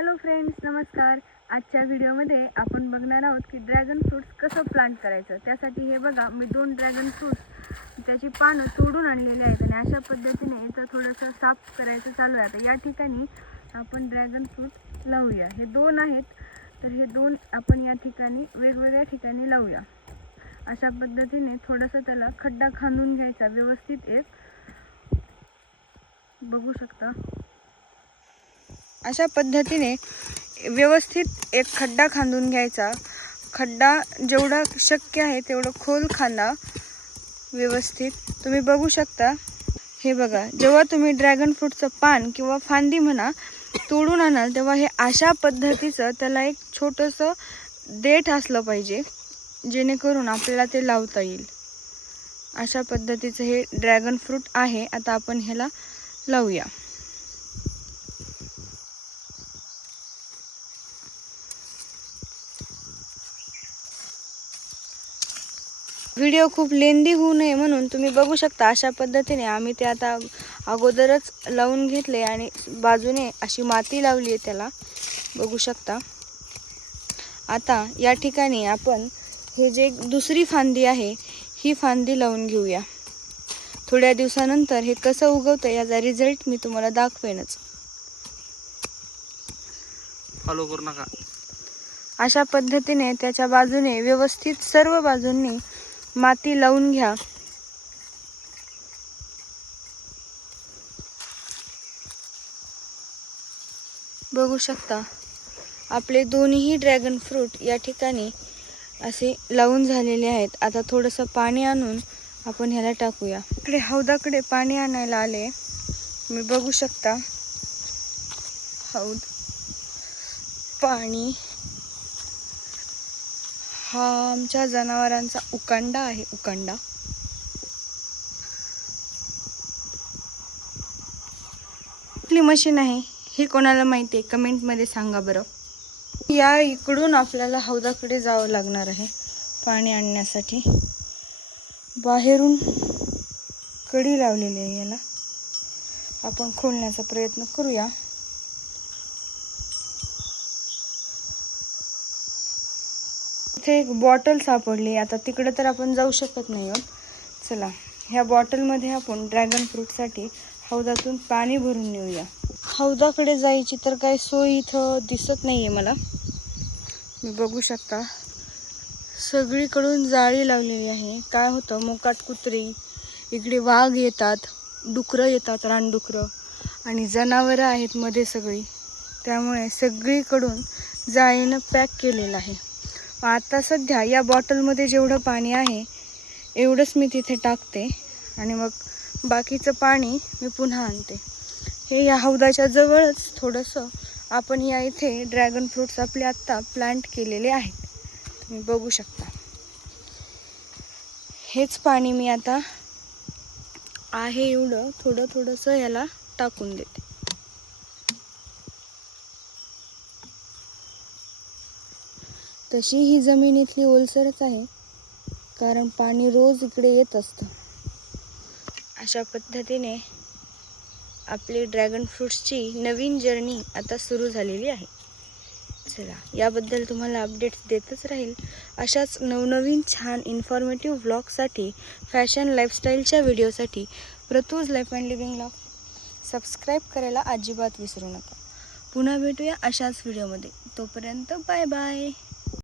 Hello friends, नमस्कार। आजच्या व्हिडिओमध्ये आपण बघणार आहोत की ड्रॅगन फ्रूट्स कसं प्लांट करायचं। त्यासाठी हे बघा, मी 2 ड्रॅगन फ्रूट्स त्याची पानं तोडून आणलेली आहेत आणि अशा पद्धतीने याचं थोडंसं साफ करायचं चालू आहे। आता या ठिकाणी आपण ड्रॅगन फ्रूट लावूया। हे 2 आहेत, तर हे 2 आपण या ठिकाणी वेगवेगळ्या ठिकाणी लावूया। अशा पद्धतीने थोडंसं त्याला खड्डा खांदून घ्यायचा व्यवस्थित। एक बघू शकता, अशा पद्धतीने व्यवस्थित एक खड्डा खांदून घ्यायचा। खड्डा जेवढा शक्य आहे तेवढं खोल खांदा व्यवस्थित। तुम्ही बघू शकता, हे बघा, जेव्हा तुम्ही ड्रॅगन फ्रूटचं पान किंवा फांदी म्हणा तोडून आणाल तेव्हा हे अशा पद्धतीचं त्याला एक छोटंसं देठ असलं पाहिजे, जेणेकरून आपल्याला ते लावता येईल। अशा पद्धतीचं हे ड्रॅगन फ्रूट आहे। आता आपण ह्याला लावूया। व्हिडिओ खूप लेंदी होऊ नये म्हणून तुम्ही बघू शकता, अशा पद्धतीने आम्ही ते आता अगोदरच लावून घेतले आणि बाजूने अशी माती लावली आहे त्याला, बघू शकता। आता या ठिकाणी आपण हे जे दुसरी फांदी आहे ही फांदी लावून घेऊया। थोड्या दिवसानंतर हे कसं उगवतं याचा रिझल्ट मी तुम्हाला दाखवेनच। फॉलो करू नका। अशा पद्धतीने त्याच्या बाजूने व्यवस्थित सर्व बाजूंनी माती लावून घ्या। बघू शकता, आपले दोन्ही ड्रॅगन फ्रूट या ठिकाणी असे लावून झालेले आहेत। आता थोडंसं पाणी आणून आपण ह्याला टाकूया। इकडे हौदाकडे पाणी आणायला आले, तुम्ही बघू शकता। हौद, पाणी, हा आमच्या जनावरांचा उकांडा आहे। उकांडा कुठली मशीन आहे हे कोणाला माहिती आहे कमेंटमध्ये सांगा बरं। या इकडून आपल्याला हौदाकडे जावं लागणार आहे पाणी आणण्यासाठी। बाहेरून कडी लावलेली आहे, याला आपण खोलण्याचा प्रयत्न करूया। इथे एक बॉटल सापडली। आता तिकडे तर आपण जाऊ शकत नाही आहोत। चला, ह्या बॉटलमध्ये आपण ड्रॅगन फ्रूटसाठी हौदातून पाणी भरून नेऊया। हौदाकडे जायची तर काही सोय इथं दिसत नाही आहे मला। मी बघू शकता, सगळीकडून जाळी लावलेली आहे। काय होतं, मोकाट कुत्री, इकडे वाघ येतात, डुकरं येतात, रानडुकरं, आणि जनावरं आहेत मध्ये सगळी, त्यामुळे सगळीकडून जाळीनं पॅक केलेलं आहे। आता सध्या या बॉटलमध्ये जेवढं पाणी आहे एवढंच मी तिथे टाकते आणि मग बाकीचं पाणी मी पुन्हा आणते। हे या हौदाच्या जवळच थोडंसं आपण या इथे ड्रॅगन फ्रूट्स आपले आत्ता प्लांट केलेले आहेत, तुम्ही बघू शकता। हेच पाणी मी आता आहे एवढं थोडंसं याला टाकून देते। तशी ही जमीन इथली ओलसरच आहे, कारण पाणी रोज इकडे येत असतं। अशा पद्धतीने आपली ड्रॅगन फ्रूट्सची नवीन जर्नी आता सुरू झालेली आहे। चला, याबद्दल तुम्हाला अपडेट्स देतच राहील। अशाच नवनवीन छान इन्फॉर्मेटिव्ह व्लॉगसाठी, फॅशन लाईफस्टाईलच्या व्हिडिओसाठी प्रतूज लाईफ अँड लिव्हिंगला सबस्क्राईब करायला अजिबात विसरू नका। पुन्हा भेटूया अशाच व्हिडिओमध्ये, तोपर्यंत बाय बाय।